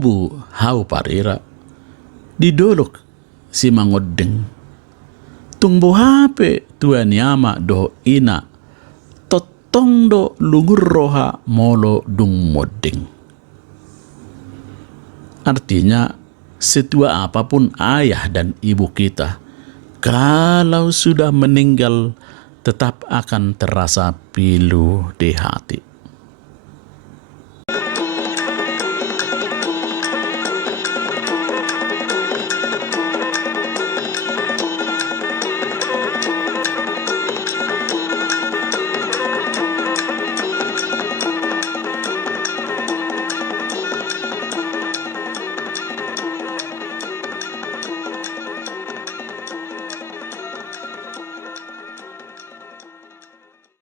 tubu hau parira didolok si mangodeng tungbo hape tuan yama do ina totong do lungur roha molo dung modeng. Artinya setua apapun ayah dan ibu kita, kalau sudah meninggal tetap akan terasa pilu di hati.